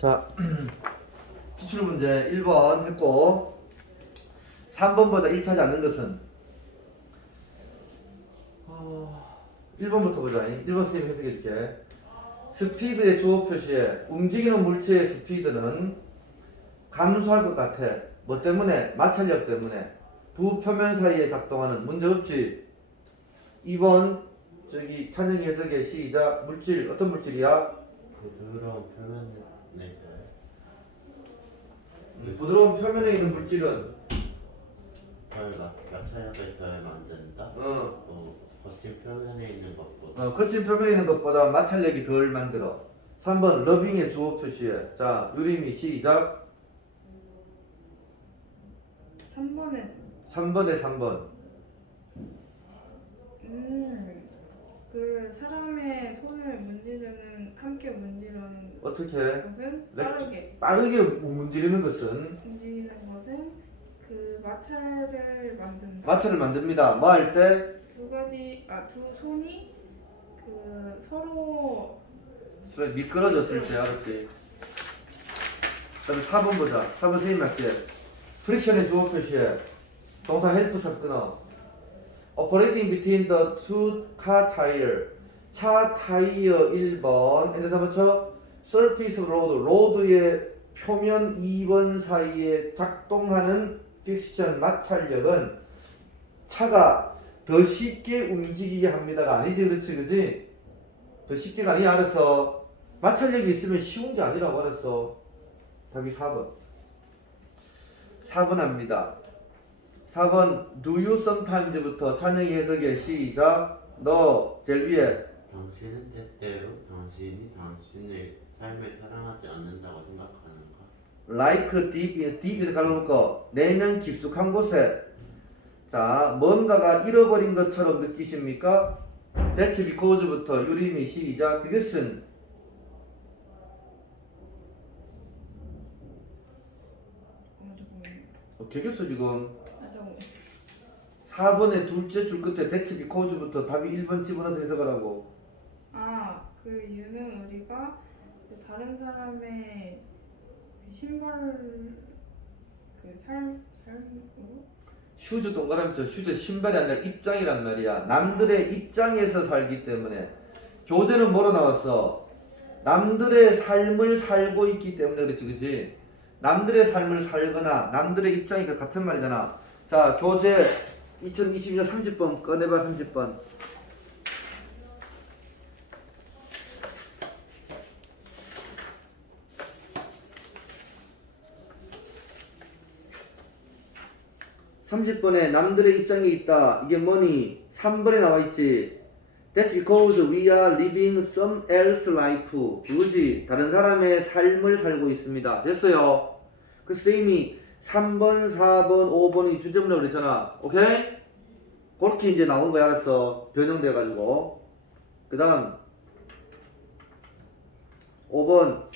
자, 기출문제 1번 했고 3번보다 1차지 않는 것은 1번부터 보자. 1번 선생님이 해석해 줄게. 스피드의 주어 표시에 움직이는 물체의 스피드는 감소할 것 같아. 뭐 때문에? 마찰력 때문에. 두 표면 사이에 작동하는 문제 없지. 2번 저기 찬영이 해석의 시작. 물질 어떤 물질이야? 부드러운 표면에 부드러운 표면에 있는 물질은 마찰력을 더하면 안 된다. 거친 표면에 있는 것보다 거친 표면에 있는 것보다 마찰력이 덜 만들어. 3번 러빙의 주어 표시에. 자, 유림이 시작. 3번에서 3번에 3번. 그 사람의 손을 문지르는 함께 문지르는 어떻게? 것은 빠르게 문지르는 것은 문지르는 것은 그 마찰을 만든다. 마찰을 만듭니다. 뭐 할 때? 두 손이 그 서로 미끄러졌을 때. 알았지? 그다음에 4번 보자. 4번 선생님 할게. 프릭션의 주어 표시에 동사 헬프사 끊어. Operating between the two car tire. 차 타이어 1번 엔드 3번 쳐 surface of road. 로드의 표면 2번 사이에 작동하는 픽션 마찰력은 차가 더 쉽게 움직이게 합니다가 아니지. 그렇지 그지? 더 쉽게가 아니야. 알았어. 마찰력이 있으면 쉬운 게 아니라고. 알았어. 답이 4번. 4번 합니다. 4번 Do you sometimes부터 찬영이 해석의 시작. 너 제일 위에 당신은 때때로 당신이 당신의 삶을 사랑하지 않는다고 생각하는가? like deep in deep에서 가로놓고 내면 깊숙한 곳에. 자, 뭔가가 잃어버린 것처럼 느끼십니까? That's because부터 유림이 시작. 그것은 되겠어 지금. 4번의 둘째 줄 끝에 that's because부터 답이 1번 집어넣어서 해석하라고. 그 이유는 우리가 그 다른 사람의 그 신발 그 삶으로 슈즈 동그라미 쳐. 슈즈 신발이 아니라 입장이란 말이야. 남들의 입장에서 살기 때문에. 교재는 뭐로 나왔어? 남들의 삶을 살고 있기 때문에. 그렇지 그치? 남들의 삶을 살거나 남들의 입장이니까 같은 말이잖아. 자, 교재 2022년 30번 꺼내봐. 30번. (30번에) 남들의 입장에 있다. 이게 뭐니? 3번에 나와있지. That's because we are living some else life. 그거지. 다른 사람의 삶을 살고 있습니다. 됐어요. 그 선생님이 3번, 4번, 5번이 주제문이라고 그랬잖아. 오케이? 그렇게 이제 나온 거야. 알았어. 변형돼가지고. 그 다음 5번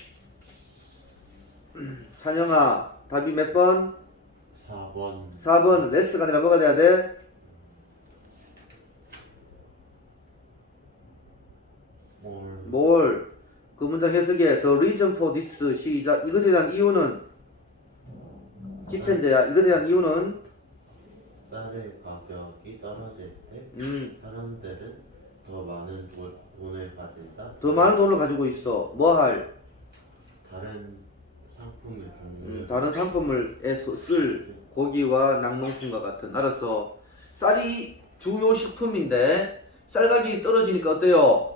찬영아 답이 몇 번? 4번 4번 레스가 아니라 뭐가 돼야 돼? 뭘? 그 문장 해석에 The reason for this 시작. 이것에 대한 이유는 기편제야. 이것에 대한 이유는 쌀의 가격이 떨어질 때 사람들은 더 많은 돈을 가진다. 더 많은 돈을 가지고 있어. 뭐 할? 다른 상품을 종류 다른 상품을 쓸 고기와 낙농품과 같은. 알았어. 쌀이 주요 식품인데 쌀 가격이 떨어지니까 어때요?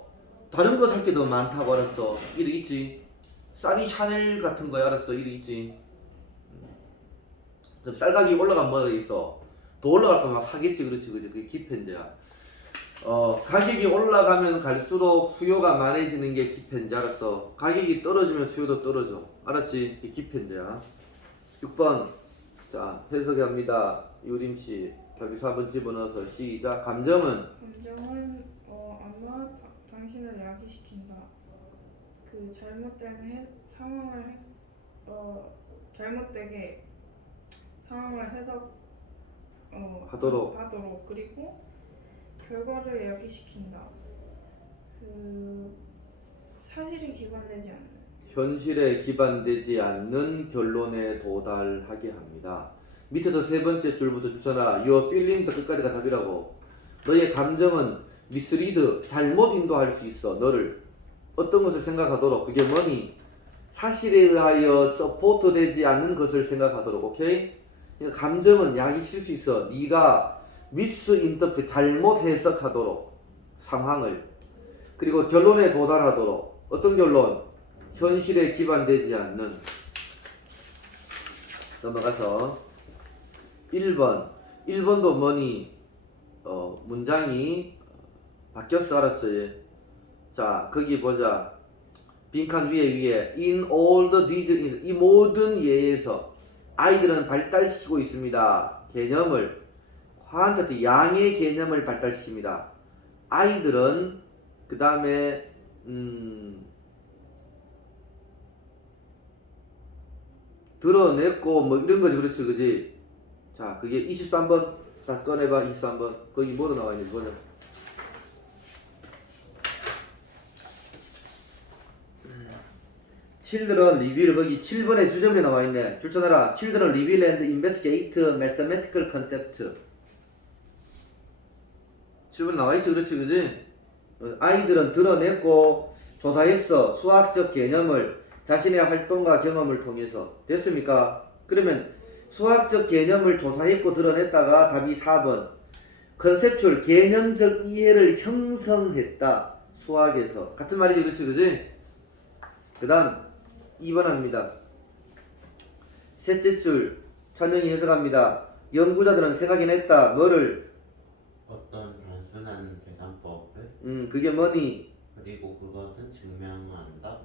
다른 거 살 게 더 많다고. 알았어. 이리 있지. 쌀이 샤넬 같은 거야. 알았어. 이리 있지. 그럼 쌀 가격이 올라가면 뭐가 있어? 더 올라갈 거면 막 사겠지. 그렇지 그지? 그게 기편제야. 가격이 올라가면 갈수록 수요가 많아지는 게 기편제. 알았어. 가격이 떨어지면 수요도 떨어져. 알았지? 이게 기편제야. 6번. 자, 해석해 합니다. 유림씨. 답이 4번 집어넣어서 시작. 감정은 아마 당신을 야기시킨다. 그 잘못되게 상황을 하도록 그리고 결과를 야기시킨다. 그 사실이 기관되지 않는. 현실에 기반되지 않는 결론에 도달하게 합니다. 밑에서 세 번째 줄부터 주잖아. Your feeling부터 끝까지가 답이라고. 너의 감정은 mislead, 잘못 인도할 수 있어. 너를 어떤 것을 생각하도록. 그게 뭐니? 사실에 의하여 서포트되지 않는 것을 생각하도록. 오케이? 그러니까 감정은 야기실 수 있어. 네가 misinterpret, 잘못 해석하도록 상황을. 그리고 결론에 도달하도록. 어떤 결론? 현실에 기반되지 않는. 넘어가서 1번. 1번도 뭐니? 문장이 바뀌었어. 알았어요. 자, 거기 보자. 빈칸 위에 in all the these, 이 모든 예에서 아이들은 발달시키고 있습니다. 개념을 quantity, 양의 개념을 발달시킵니다. 아이들은 그 다음에 드러냈고 뭐 이런 거지. 그렇지, 그지? 자, 그게 23번 다 꺼내봐. 23번 거기 뭐로 나와 있는지 보자. Children reveal, 거기 7번에 주점이 나와 있네. 줄쳐놔라. Children reveal and investigate mathematical concept. 7번 나와 있지. 그렇지, 그지? 아이들은 드러냈고 조사했어. 수학적 개념을 자신의 활동과 경험을 통해서. 됐습니까? 그러면 수학적 개념을 조사했고 드러냈다가 답이 4번. 컨셉추얼, 개념적 이해를 형성했다. 수학에서. 같은 말이지. 그렇지, 그지? 그 다음 2번 합니다. 셋째 줄 찬영이 해석합니다. 연구자들은 생각해냈다. 뭐를? 어떤 단순한 계산법을 그게 뭐니? 그리고 그것은 증명한다.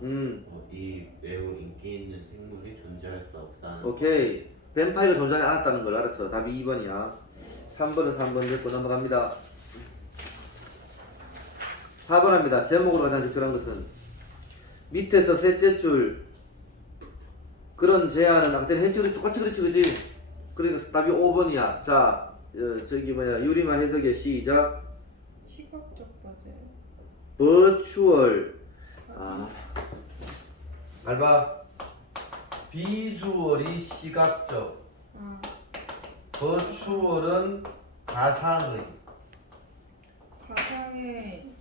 이 매우 인기 있는 생물이 존재할 수 없다는. 오케이. 뱀파이어가 존재하지 않았다는 걸 알았어. 답이 2번이야. 3번은 3번 됐고 넘어갑니다. 4번 합니다. 제목으로 가장 적절한 것은 밑에서 셋째 줄 그런 제안은 아까 전에 했지. 똑같이 그렇지, 그지? 그러니까 답이 5번이야. 자, 저기 뭐냐 유리만 해석의 시작. 시각적 과제. 버추얼. 알바. 비주얼이 시각적. 버추얼은 가상의. 가상의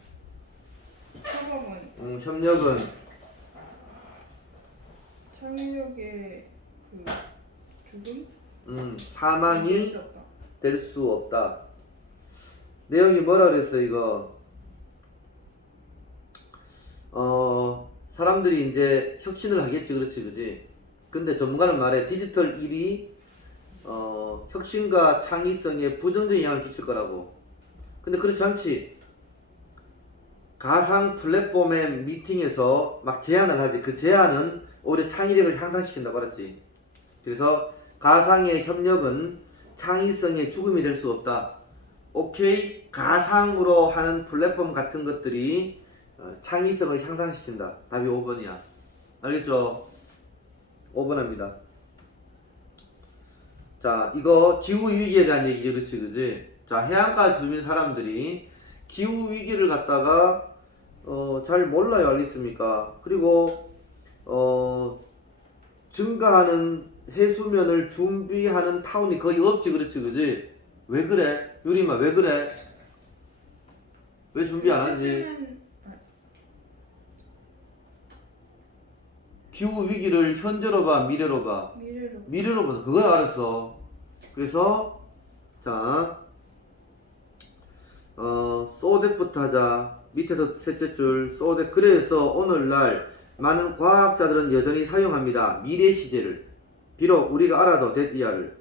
협업은 협력은 창의력의 그 죽음? 사망이 수 없다. 될 수 없다. 내용이 뭐라 그랬어 이거? 사람들이 이제 혁신을 하겠지. 그렇지, 그지? 근데 전문가는 말해 디지털 1이 혁신과 창의성에 부정적인 영향을 끼칠 거라고. 근데 그렇지 않지. 가상 플랫폼의 미팅에서 막 제안을 하지. 그 제안은 오히려 창의력을 향상시킨다고 알았지. 그래서 가상의 협력은 창의성의 죽음이 될 수 없다. 오케이. 가상으로 하는 플랫폼 같은 것들이 창의성을 향상시킨다. 답이 5번이야. 알겠죠? 5번 합니다. 자, 이거 기후위기에 대한 얘기죠. 그렇지, 그지? 자, 해안가 주민 사람들이 기후위기를 갖다가 잘 몰라요. 알겠습니까? 그리고 증가하는 해수면을 준비하는 타운이 거의 없지. 그렇지, 그지? 왜 그래? 유리마 왜 그래? 왜 준비 안 하지? 기후 위기를 현재로 봐, 미래로 봐. 미래로 봐. 그걸 알았어. 그래서 자, 소댓부터 하자. 밑에서 셋째 줄 소댓. 그래서 오늘날 많은 과학자들은 여전히 사용합니다. 미래 시제를. 비록 우리가 알아도 데디아를.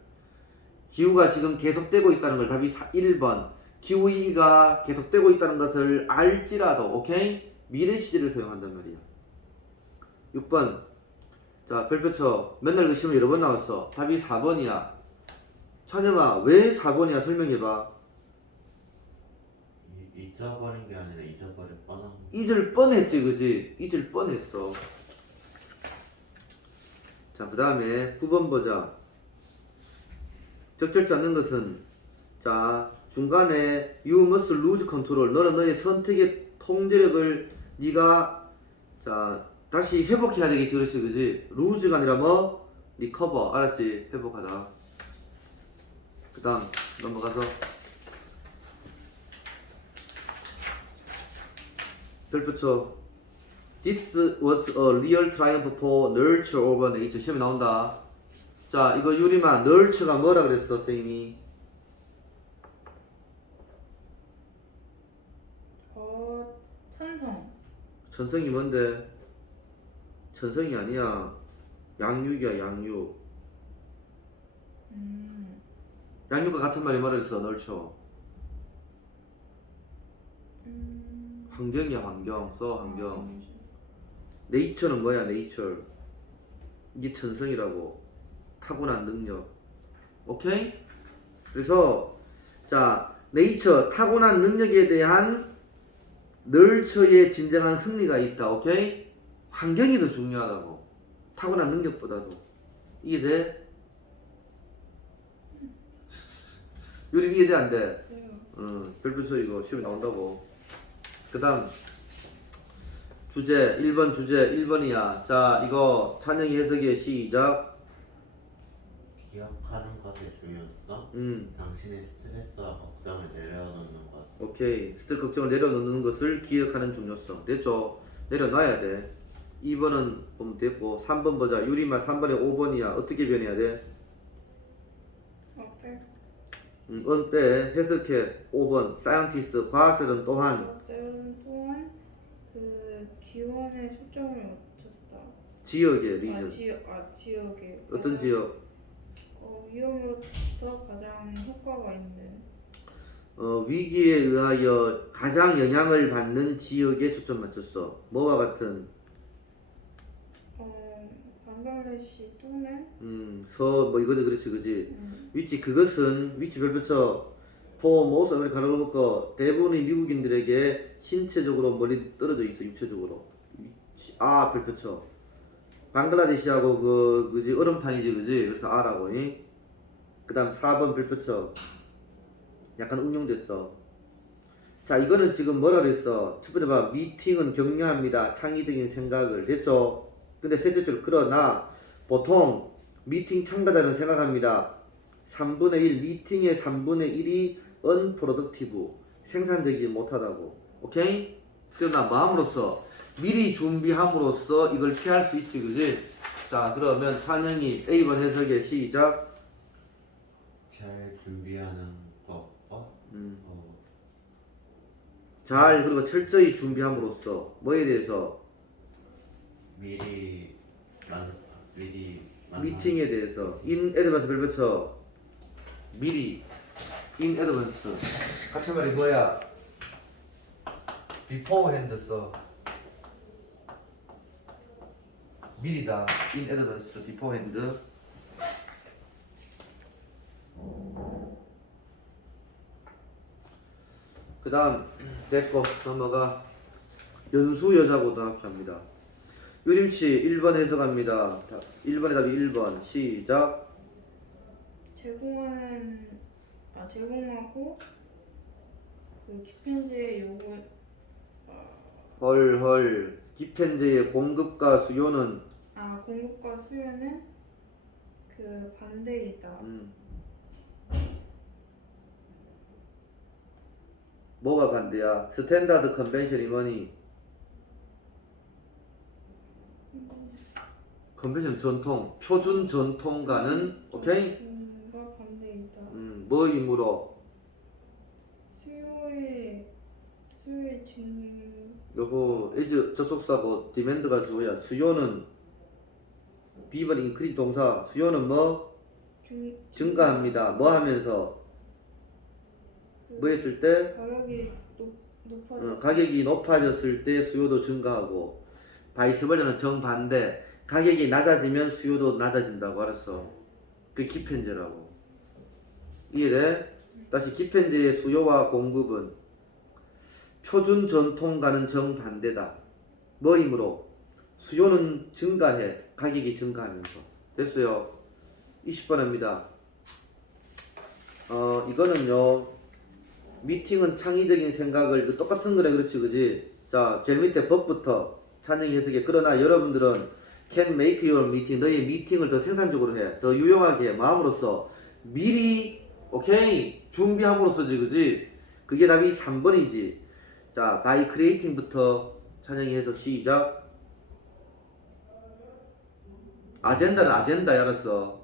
기후가 지금 계속되고 있다는 걸. 답이 1번. 기후 위기가 계속되고 있다는 것을 알지라도, 오케이? 미래 시제를 사용한단 말이야. 6번. 자, 별표 쳐. 맨날 그 시험 여러 번 나왔어. 답이 4번이야. 찬영아, 왜 4번이야? 설명해봐. 잊어버린 게 아니라 잊어버릴 뻔한. 잊을 뻔했지, 그지? 잊을 뻔했어. 자, 그 다음에 9번 보자. 적절치 않는 것은, 자, 중간에 you must lose control. 너는 너의 선택의 통제력을 네가 자 다시 회복해야 되겠지, 그렇지, 그지? 루즈가 아니라 뭐 리커버, 알았지? 회복하다. 그다음 넘어가서 별표쳐. This was a real triumph for nurture over nature. 시험에 나온다. 자, 이거 유리만 nurture가 뭐라 그랬어, 쌤이? 천성. 천성이 뭔데? 천성이 아니야. 양육이야, 양육. 양육과 같은 말이 뭐라 그랬어, nurture. 환경이야, 환경. 써, 환경. 네이처는 뭐야, 네이처. 이게 천성이라고. 타고난 능력. 오케이? 그래서 자, 네이처, 타고난 능력에 대한 널처의 진정한 승리가 있다. 오케이? 환경이 더 중요하다고. 타고난 능력보다도. 이해돼? 요리 이해돼, 안 돼? 네. 별표쳐 이거 시험에 나온다고. 그 다음 주제 1번 주제 1번이야. 자, 이거 찬영이 해석의 시작. 기억하는 것의 중요성. 당신의 스트레스와 걱정을 내려놓는 것. 오케이. 스트레스 걱정을 내려놓는 것을 기억하는 중요성. 됐죠? 내려놔야 돼. 2번은 보면 됐고 3번 보자. 유리말 3번에 5번이야. 어떻게 변해야 돼? 어때? 빼. 해석해. 5번 사이언티스트 과학자들은 또한 과학자는 또한 그 기원에 초점을 맞췄다. 지역의 리전. 지역에. 어떤 지역? 위험으로부터 가장 효과가 있는. 위기에 의하여 가장 영향을 받는 지역에 초점 맞췄어. 뭐와 같은? 방글라데시 또는 뭐 이거지, 그렇지, 그지? 위치, 그것은 위치 별표쳐. for most 아메리카노로 놓고 대부분의 미국인들에게 신체적으로 멀리 떨어져 있어. 육체적으로. 아, 별표쳐. 방글라데시하고 그지 얼음판이지, 그지? 그래서 아라고. 그 다음 4번 별표쳐. 약간 응용됐어. 자, 이거는 지금 뭐라 그랬어? 첫 번째 봐. 미팅은 격려합니다. 창의적인 생각을. 됐죠? 근데 셋째 줄, 그러나 보통 미팅 참가자는 생각합니다. 3분의 1, 미팅의 3분의 1이 unproductive, 생산적이지 못하다고. 오케이? 그러나 마음으로써 미리 준비함으로써 이걸 피할 수 있지, 그지? 자, 그러면 찬영이 A번 해석의 시작. 잘 준비하는 것과 잘, 그리고 철저히 준비함으로써 뭐에 대해서? 미리 미팅에 대해서. in advance 별표쳐. 미리. in advance 같은 말이 뭐야? beforehand 써. 미리다. in advance, beforehand. 그 다음 됐고 넘어가. 연수여자고등학교입니다. 유림씨 1번 해석합니다. 1번의 답이 1번 시작. 제공하고 그 기펜제의 요구. 헐. 기펜제의 공급과 수요는 공급과 수요는 그 반대이다. 뭐가 반대야? 스탠다드 컨벤션이 뭐니? 컨벤션 전통, 표준 전통과는 오케이? 가 반대이다. 뭐 이므로? 수요의 요거 is 접속사고 디맨드가 주어야. 수요는 비번 인크리즈 동사. 수요는 뭐? 증가합니다. 뭐 하면서? 뭐 했을 때? 가격이 높아졌을 가격이 높아졌을 때 수요도 증가하고, 바이스 버전은 정반대. 가격이 낮아지면 수요도 낮아진다고. 알았어? 그게 기펜제라고. 이해돼? 다시 기펜제의 수요와 공급은 표준 전통과는 정반대다. 뭐이므로? 수요는 증가해. 가격이 증가하면서. 됐어요? 20번입니다. 이거는요, 미팅은 창의적인 생각을, 똑같은 거네, 그렇지, 그지? 자, 제일 밑에 법부터. 찬영이 해석에. 그러나 여러분들은 can make your meeting, 너의 미팅을 더 생산적으로 해, 더 유용하게 해, 마음으로써 미리 오케이 준비함으로써지, 그지? 그게 답이 3번이지. 자, by creating부터 찬영이 해석 시작. 아젠다는 아젠다야, 알았어.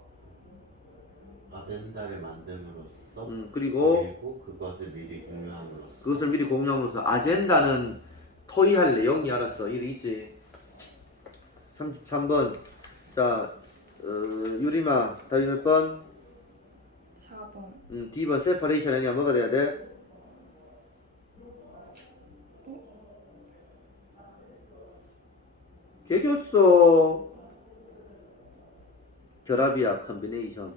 아젠다를 만듦으로써 그리고 그것을 미리 공유함으로써 그것을 미리 공유함으로써. 아젠다는 토의할 내용이, 알았어. 이래 있지. 33번. 자, 유리마 답이 몇 번? 4번. D번 세퍼레이션 아니야. 뭐가 돼야 돼? 개겼어. 결합이야. 컨비네이션.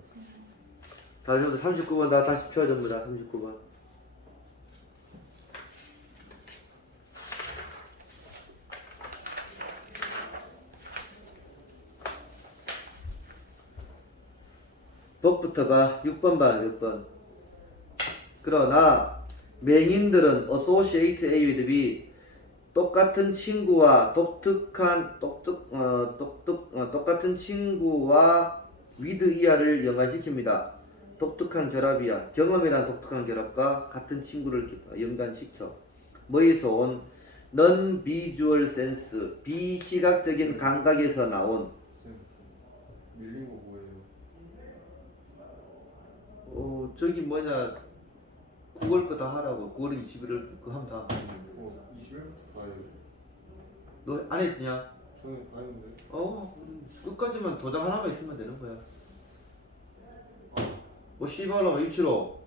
다른 형들 39번 다 다시 펴. 전부 다 39번. 법부터 봐. 6번 봐. 6번. 그러나 맹인들은 associate A with B, 똑같은 친구와 똑같은 친구와 with 이하를 연관시킵니다. 독특한 결합이야. 경험에 대한 독특한 결합과 같은 친구를 연관시켜. 뭐에서 온? non-visual sense, 비시각적인 감각에서 나온. 쌤, 밀린 거 뭐예요? 저기 뭐냐, 9월 거 다 하라고. 9월 21일 그거 하면 다. 21부터 다 해요. 너 안 했냐? 저는 다 했는데. 끝까지만 도장 하나만 있으면 되는 거야. 뭐 씨발로 입치로.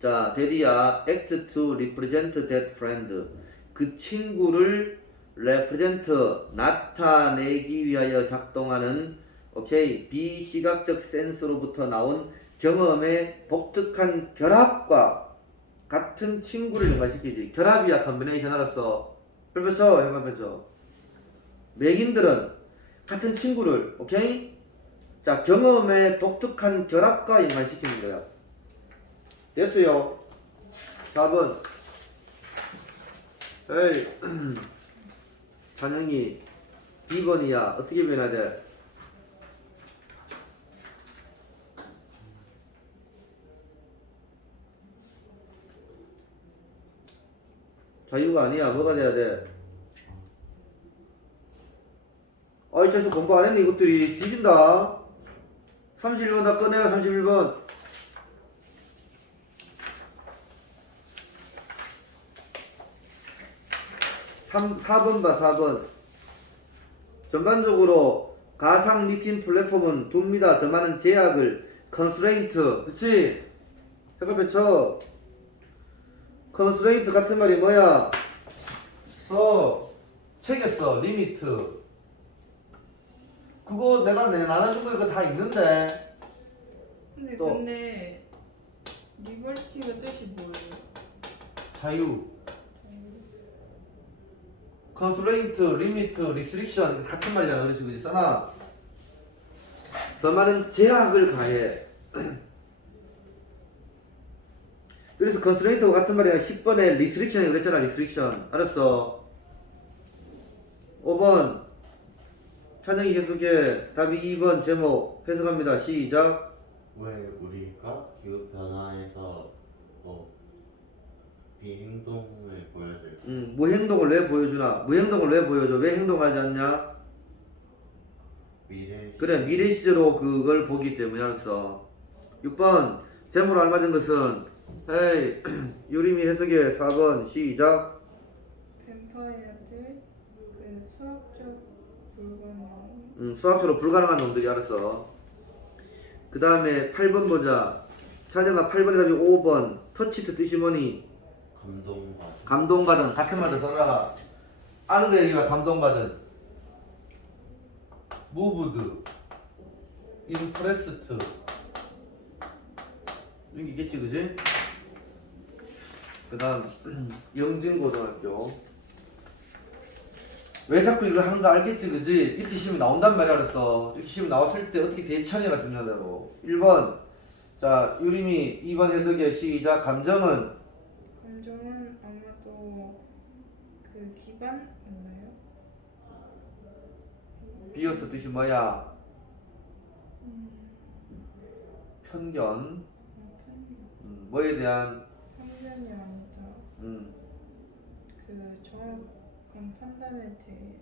자, 데디야 act to represent that friend, 그 친구를 represent 나타내기 위하여 작동하는 오케이 비시각적 센스로부터 나온 경험의 독특한 결합과 같은 친구를 연관시키지. 결합이야. 컨비네이션. 알았어. 펼쳐. 현관 펼쳐. 맥인들은 같은 친구를 오케이 자 경험의 독특한 결합과 연관시키는 거야. 됐어요. 4번. 에이 찬영이 2번이야. 어떻게 변해야 돼? 자유가 아니야. 뭐가 돼야 돼? 이 자식 공부 안 했네. 이것들이 뒤진다. 31번 다 꺼내요. 31번. 4번 봐. 4번. 전반적으로 가상 미팅 플랫폼은 둡니다. 더 많은 제약을. constraint. 그치? 잠깐 쳐. constraint 같은 말이 뭐야? 책에 리미트. 그거 내가 나눠준 거 이거 다 있는데. 근데 리버티가 뜻이 뭐예요? 자유. constraint, limit, restriction 같은 말이잖아. 그렇지, 그지? 써놔. 더 많은 제약을 가해. 그래서 constraint하고 같은 말이야. 10번에 restriction이 그랬잖아. restriction. 알았어. 5번. 찬영이 해석해. 답이 2번 제목 해석합니다. 시작. 왜 우리가 기후 변화에서 비행동을 보여줄까? 무행동을 왜 보여주나? 무행동을 왜 보여줘? 왜 행동하지 않냐? 그래, 미래 시제로 그걸 보기 때문에. 알았어. 6번 제목으로 알맞은 것은 에이 유림이 해석해. 4번 시작. 뱀파이어들 그 수학적 불가능. 수학적으로 불가능한 놈들이. 알았어. 그 다음에 8번 보자. 차정아 8번의 답이 5번. 터치트 뜻이 뭐니? 감동받은. 같은 말도 써라. 아는 거 얘기가 감동받은. 무브드, 임프레스트 이런 게 있겠지, 그지? 그 다음 영진고등학교. 왜 자꾸 이걸 하는 거 알겠지, 그지? 이렇게 시험이 나온단 말이야. 알았어. 이렇게 시험 나왔을 때 어떻게 대처하냐가 중요하다고. 1번. 자, 유림이 2번 해석의 시작. 감정은 아마도 또 그 기반 맞나요? 비어스 뜻이 뭐야? 음, 편견. 편견. 뭐에 대한 편견이 아니다. 그 정확한 판단에 대해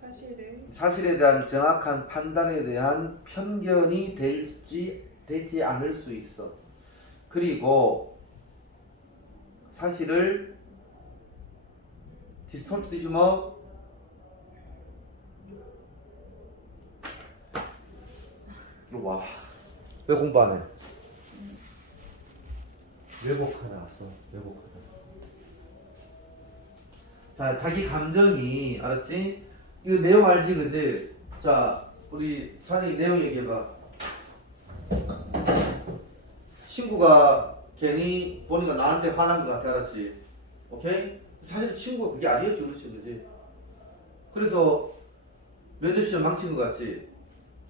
사실을 사실에 대한 정확한 판단에 대한 편견이 되지 않을 수 있어. 그리고 사실을 디스토트 뜻이 뭐? 와, 왜 공부 안 해? 왜곡하다 왔어. 왜곡하다. 자, 자기 감정이 알았지? 이거 내용 알지, 그지? 자, 우리 찬이 내용 얘기해봐. 친구가 괜히 보니까 나한테 화난 것 같아, 알았지? 오케이? 사실 친구가 그게 아니었지, 그렇지, 그지? 그래서 면접 시험 망친 것 같지?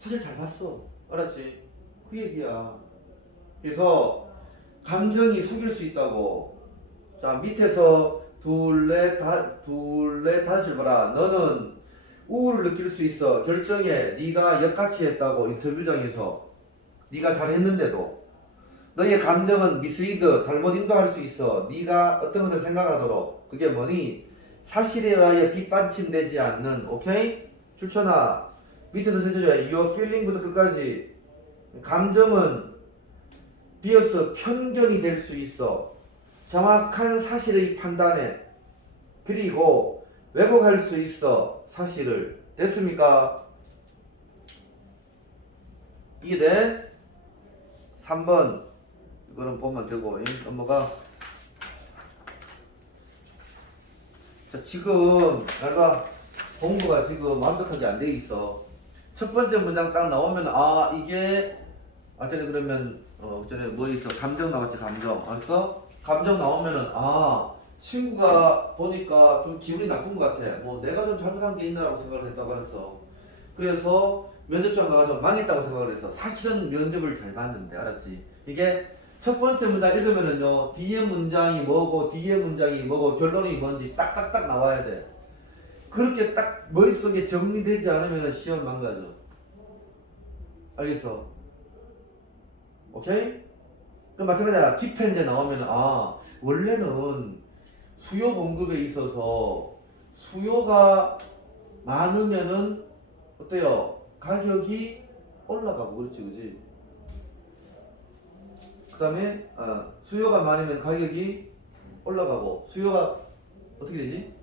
사실 잘 봤어, 알았지? 그 얘기야. 그래서 감정이 속일 수 있다고. 자, 밑에서 둘, 넷, 다섯 줄 봐라. 너는 우울을 느낄 수 있어. 결정에 네가 역같이 했다고. 인터뷰장에서 네가 잘했는데도 너의 감정은 미스리드, 잘못 인도할 수 있어. 네가 어떤 것을 생각하도록. 그게 뭐니? 사실에 의해 뒷받침되지 않는. 오케이? 출처나 밑에서 세줘야 your feeling부터 끝까지. 감정은 비어서 편견이 될 수 있어. 정확한 사실의 판단에. 그리고 왜곡할 수 있어. 사실을. 됐습니까? 이해돼? 3번 이거는 보면 되고. 넘어가. 자, 지금 봐. 공부가 지금 완벽하게 안 돼 있어. 첫 번째 문장 딱 나오면 아 이게 전에 그러면 전에 뭐 있어? 감정 나왔지, 감정. 알았어? 감정 나오면은 아 친구가 보니까 좀 기분이 나쁜 것 같아. 뭐 내가 좀 잘못한 게 있나라고 생각을 했다고 그랬어. 그래서 면접장 가서 망했다고 생각을 했어. 사실은 면접을 잘 봤는데, 알았지? 이게 첫 번째 문장 읽으면은요 뒤에 문장이 뭐고 뒤에 문장이 뭐고 결론이 뭔지 딱딱딱 나와야 돼. 그렇게 딱 머릿속에 정리되지 않으면 시험 망가져. 알겠어? 오케이? 그럼 마찬가지야. 기펜제 나오면 아 원래는 수요 공급에 있어서 수요가 많으면은 어때요? 가격이 올라가고. 그렇지, 그지? 그 다음에 수요가 많으면 가격이 올라가고. 수요가 어떻게 되지?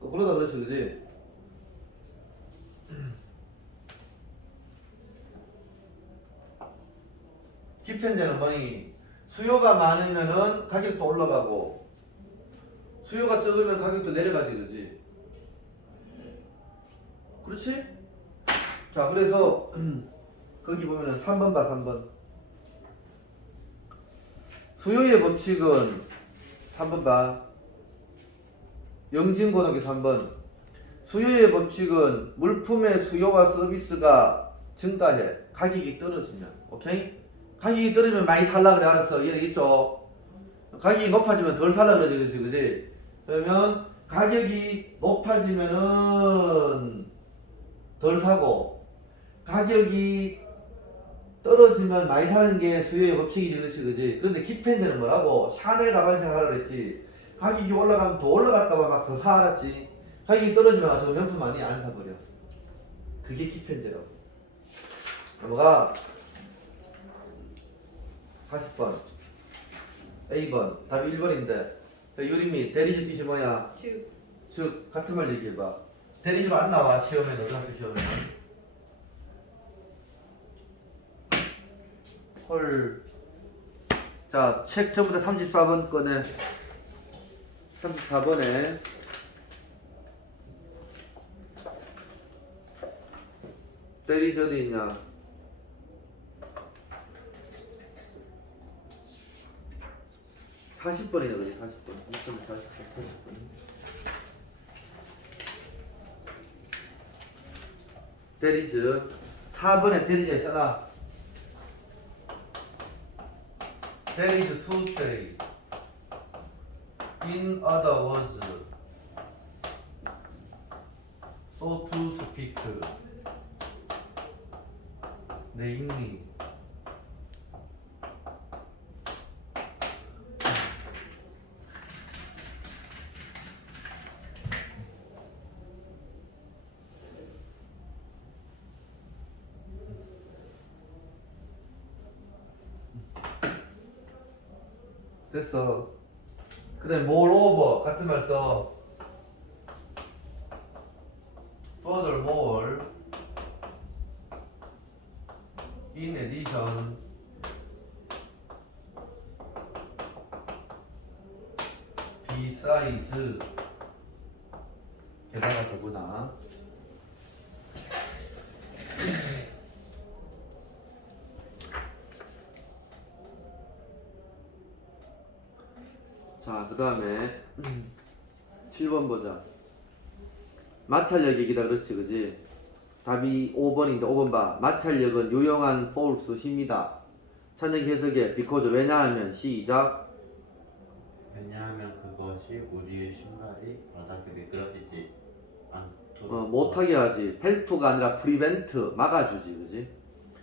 그러다 그렇지, 그지? 기펜제는 뭐니? 수요가 많으면은 가격도 올라가고 수요가 적으면 가격도 내려가지, 그지? 그렇지? 자, 그래서 거기 보면은 3번 봐, 3번. 수요의 법칙은 3번 봐. 영진권역의 3번. 수요의 법칙은 물품의 수요와 서비스가 증가해. 가격이 떨어지면. 오케이? 가격이 떨어지면 많이 살라 그래. 알았어. 이해되겠죠? 가격이 높아지면 덜 살라 그러지, 그지? 그지? 그러면 가격이 높아지면은 덜 사고 가격이 떨어지면 많이 사는 게 수요의 법칙이지, 그렇지, 그지? 그런데 기펜제는 뭐라고? 샤넬 가방 생각하라 그랬지. 가격이 올라가면 더 올라갈까봐 막 더 사, 알았지? 가격이 떨어지면 저 명품 많이 안 사버려. 그게 기펜제라고. 넘어가. 40번 A번 답이 1번인데 유림이 대리즈 뜻이 뭐야? 즉 같은 말 얘기해봐. 대리즈로 안 나와 시험에. 너한테 시험에 헐. 자, 책 전부 다 34번 꺼내. 34번에 대리즈 어디 있냐? 40번이네, 그지? 40번. 40번. 대리즈 4번에 대리즈 있잖아. There is to say. In other words, so to speak. namely. 됐어. 그 다음에 moreover 같은 말 써. furthermore, in addition, besides, 게다가 더구나. 자, 그 다음에 7번 보자. 마찰력 얘기다 그렇지, 그지? 답이 5번인데 5번 봐. 마찰력은 유용한 포스 힘이다. 찬영 해석에 because 왜냐하면 시작. 왜냐하면 그것이 우리의 신발이 바닥에 미끄러지지 않도록 못하게 하지. 헬프가 아니라 프리벤트 막아주지, 그지?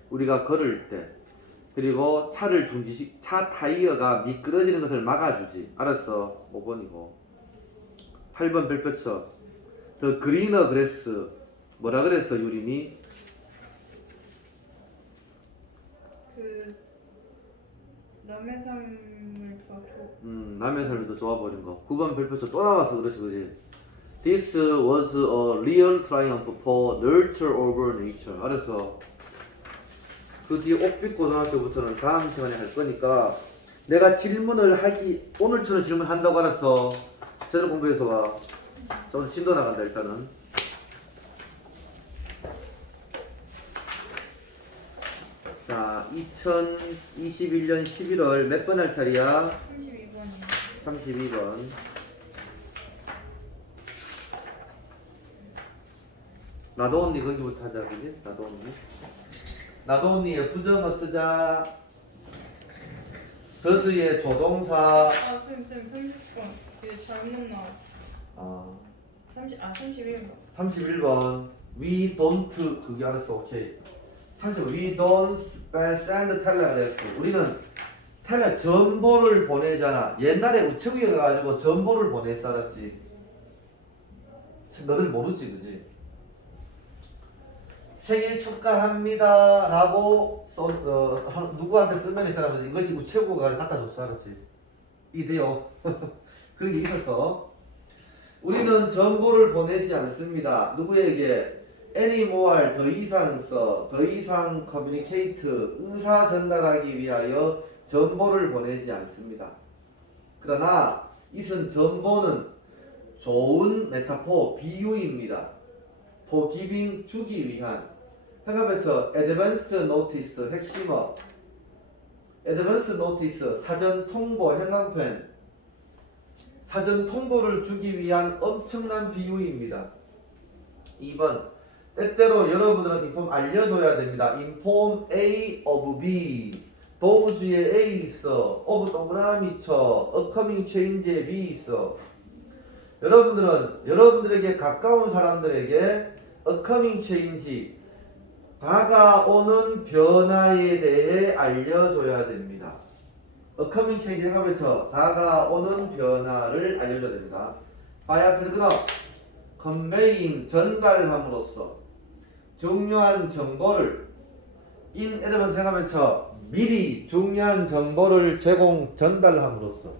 우리가 걸을 때 그리고 차를 중지시 차 타이어가 미끄러지는 것을 막아주지. 알았어. 5번이고 8번 별표 쳐. 더 그리너 그레스 뭐라 그랬어 유림이? 그 남의 삶을 더 남의 삶이 더 좋아버린 거. 9번 별표 쳐. 또 나왔어 그렇지 그지? This was a real triumph for nurture over nature. 알았어. 그 뒤에 옥빛 고등학교부터는 다음 시간에 할 거니까 내가 질문을 하기 오늘처럼 질문한다고 알았어. 제대로 공부해서 와. 자, 오늘 진도 나간다 일단은. 자, 2021년 11월 몇 번 할 차례야? 32번이요. 32번. 나도 언니 거기부터 하자, 그지? 나도 언니. 나도 언니의 부정어 쓰자. 더스의 조동사. 아, 쌤 30번. 이게 잘못 나왔어. 31번. 31번. We don't 그게 알았어. 오케이. 30번. We don't send telegraph. 우리는 텔레 전보를 보내잖아. 옛날에 우체국에 가가지고 전보를 보냈어, 알았지? 너들 모르지, 그지? 생일 축하합니다 라고 누구한테 쓰면 있잖아, 그지? 이것이 우체국가 갖다 줬어, 알았지? 이돼요. 그런 게 있었어. 우리는 정보를 보내지 않습니다. 누구에게? anymore 더 이상 써, 더 이상 communicate 의사 전달하기 위하여 정보를 보내지 않습니다. 그러나 이은 정보는 좋은 메타포 비유입니다. for giving 주기 위한. 생각해서 advance notice 핵심어. advance notice 사전 통보 형광펜. 사전 통보를 주기 위한 엄청난 비유입니다. 2번 때때로 여러분들은 인폼 알려줘야 됩니다. inform A of B. 도우주에 A 있어. of 동그라미 쳐. upcoming change에 B 있어. 여러분들은 여러분들에게 가까운 사람들에게 upcoming change 다가오는 변화에 대해 알려줘야 됩니다. upcoming change 생각해서 다가오는 변화를 알려줘야 됩니다. by 앞에서 그다음 conveying 전달함으로써 중요한 정보를 in advance 생각하면서 미리 중요한 정보를 전달함으로써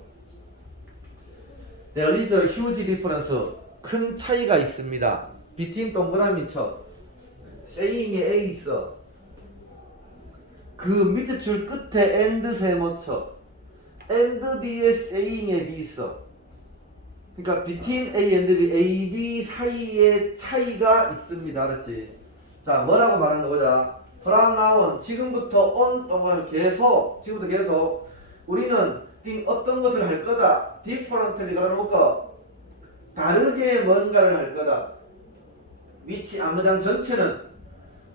There is a huge difference 큰 차이가 있습니다. between 동그라미 쳐 saying에 A 있어. 그 밑에 줄 끝에 and 세모 쳐 and 뒤에 saying에 B 있어. 그러니까 between A and B, A, B 사이에 차이가 있습니다. 알았지? 자, 뭐라고 말하는 거보자. from now on, 지금부터 on 동그라미 계속, 지금부터 계속 우리는 어떤 것을 할 거다. differently 걸어놓고 다르게 뭔가를 할 거다. which 앞문장 전체는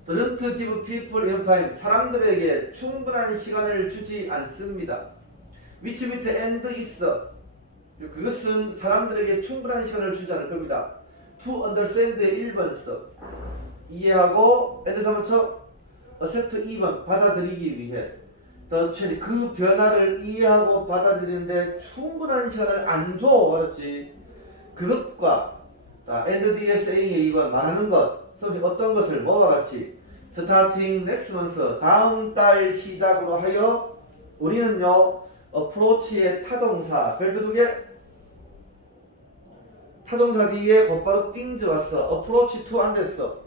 doesn't give people enough time. 사람들에게 충분한 시간을 주지 않습니다. which 밑에 and 있어. 그것은 사람들에게 충분한 시간을 주지 않을 겁니다. To understand의 1번 써. 이해하고 and 삼어쳐 accept 2번 받아들이기 위해 그 변화를 이해하고 받아들이는데 충분한 시간을 안 줘. 알았지? 그것과 and 뒤에 saying의 2번 말하는 것 어떤 것을 뭐와 같이 starting next month 다음 달 시작으로 하여 우리는요 approach의 타동사 별표 두 개 타동사 뒤에 곧바로 띵즈 왔어. approach to 안 됐어.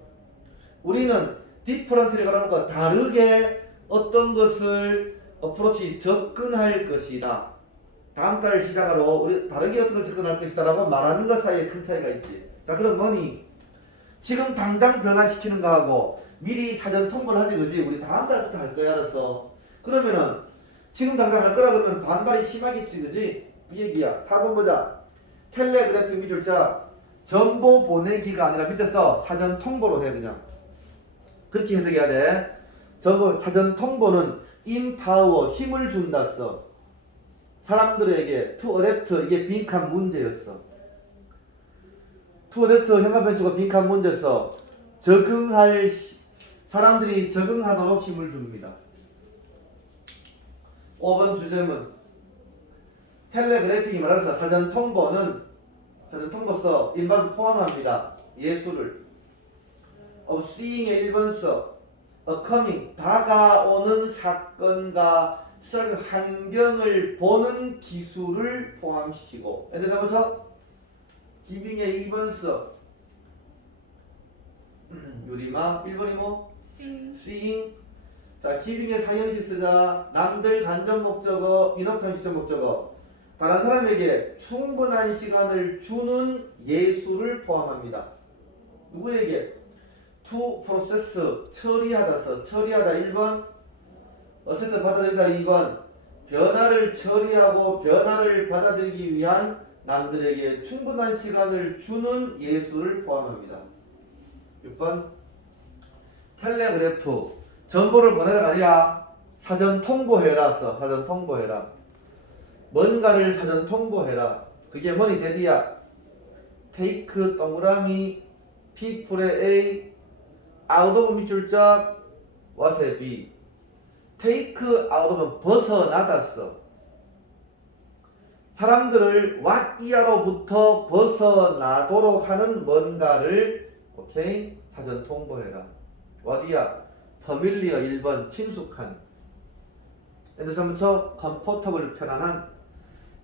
우리는 different를 걸어놓고 다르게 어떤 것을 approach 접근할 것이다. 다음 달 시작으로 우리 다르게 어떤 걸 접근할 것이다 라고 말하는 것 사이에 큰 차이가 있지. 자 그럼 뭐니? 지금 당장 변화시키는 거하고 미리 사전 통보를 하지 그지? 우리 다음 달부터 할 거야 알았어. 그러면은 지금 당장 할 거라 그러면 반발이 심하겠지 그지? 그 얘기야. 4번 보자. 텔레그래피 미줄자 정보 보내기가 아니라 밑에서 사전 통보로 해 그냥. 그렇게 해석해야 돼. 사전 통보는 empower 힘을 준다 써. 사람들에게 to adapt 이게 빈칸 문제였어. to adapt 현관변수가 빈칸 문제였어. 사람들이 적응하도록 힘을 줍니다. 5번 주제문 텔레그래픽이 말해서 사전 통보서 일반 포함합니다. 예술을 of seeing의 1번 써 a coming 다가오는 사건과 설 환경을 보는 기술을 포함시키고 예를 들어서 giving의 2번 써 유리마 1번이 뭐? seeing 자 giving의 사형식 쓰자 남들 간접 목적어 인업한 시점 목적어 다른 사람에게 충분한 시간을 주는 예술을 포함합니다. 누구에게? to process 처리하다서 처리하다 1번 어쨌든 받아들이다 2번 변화를 처리하고 변화를 받아들이기 위한 남들에게 충분한 시간을 주는 예술을 포함합니다. 6번 텔레그래프 정보를 보내다가 아니라 사전 통보해라 써. 사전 통보해라. 뭔가를 사전 통보해라. 그게 뭐니 대디야. take 동그라미 people의 A out of 밑줄짝 what의 B take out of 벗어나다 써. 사람들을 what 이하로부터 벗어나도록 하는 뭔가를 오케이 사전 통보해라. 어디야? familiar 1번 친숙한 예를 들어서 comfortable 편안한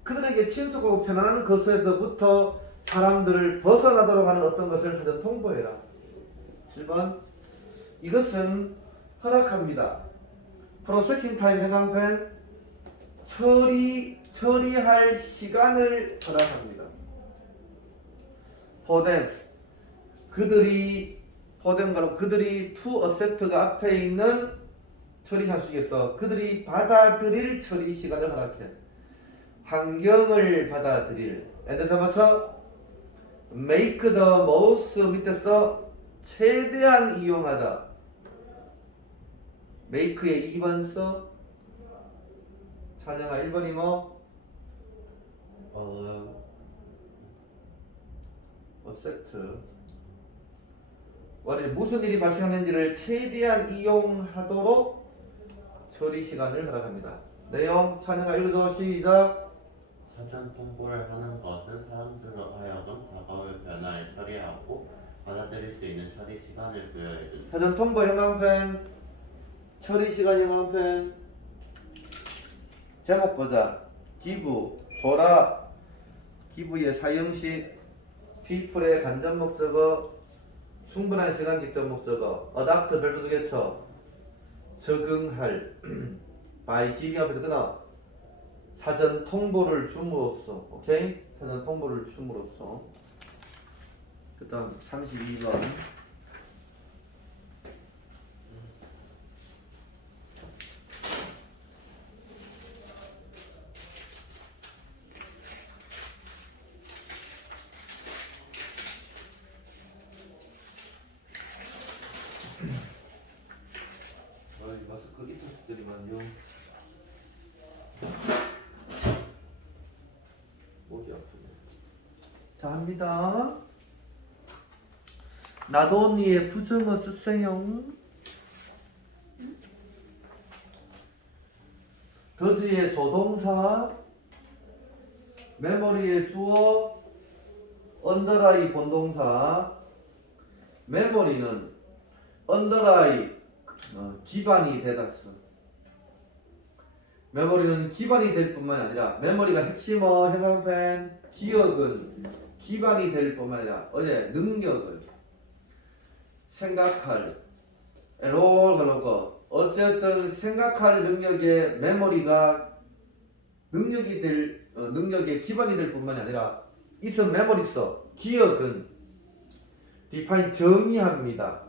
그들에게 친숙하고 편안한 것에서부터 사람들을 벗어나도록 하는 어떤 것을 사전 통보해라. 7번 이것은 허락합니다. 프로세싱 타임 해당편 처리할 시간을 허락합니다. 그들이 to accept가 앞에 있는 처리 상식에서 그들이 받아들일 처리 시간을 허락해. 환경을 받아들일. 예를 들어서 make the most 밑에서 최대한 이용하다. make의 2번 써. 찬영아 1번이 뭐? accept. 무슨 일이 발생하는지를 최대한 이용하도록 처리 시간을 허락합니다. 내용 찬영아 읽어줘. 시작. 사전 통보를 하는 것은 사람들로 하여금 다가올 변화를 처리하고 받아들일 수 있는 처리 시간을 부여해준다. 사전 통보 형광펜 처리 시간 형광펜 제목 보자. give 줘라. give의 사형식 people의 간접 목적어 충분한 시간 직접 목적어 adapt 별도 두 개 쳐 적응할 by giving 앞에서 끊어 사전 통보를 줌으로써 오케이 사전 통보를 줌으로써 그 다음 32번 마스크 이탈들이만요. 어디야? 자, 합니다. 나도 언니의 부정어 쓰세요. 더즈의 조동사, 메모리의 주어, 언더라이 본동사. 메모리는 언더라이 기반이 되다스. 메모리는 기반이 될 뿐만 아니라 메모리가 핵심어 형광펜 기억은 기반이 될 뿐만 아니라 어제 능력을 생각할 롤 걸고 어쨌든 생각할 능력의 메모리가 능력의 기반이 될 뿐만 아니라 있은 메모리서 기억은 디파인 정의합니다.